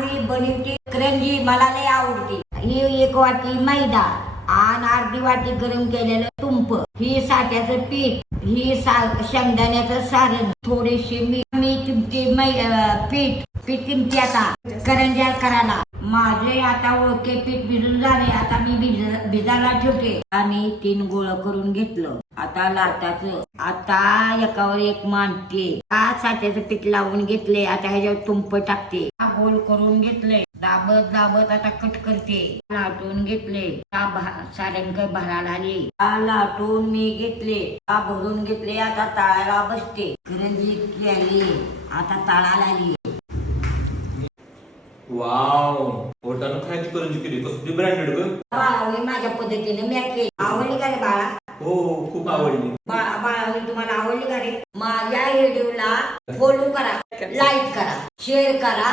मी बनवते करंजी, मला लय आवडते. ही 1 वाटी मैदा आणि अर्धी वाटी गरम केलेलं तुंप, ही साठ्याचं पीठ, ही शेंगदाण्याचं सारण, थोडीशी मी तुमचे पीठ तिमते आता करंज्या करायला. माझे आता ओके पीठ भिजून झाले. आता मी भिजायला ठेवते. आणि 3 गोळ करून घेतलं. आता लाटाचं आता एकावर एक मांडते. साठ्याचं पीठ लावून घेतले. आता ह्याच्यावर तुंप टाकते. गोल करून घेतले. दाबत दाबत आता कट करते. लाटून घेतले. सारण काही भरायला आले. लाटून मी घेतले. भरून घेतले. आता तळायला बसते. करंजी केली. आता तळायला आली. वाव, पोटानं खायची करंजी केली. कसली ब्रँडेड ग? बाळावणी माझ्या पद्धतीने मी केली. आवडली का रे बाळा? हो, खूप आवडली. बाळावणी तुम्हाला आवडली का रे? माझ्या व्हिडिओला फॉलो करा, लाईक करा, शेअर करा.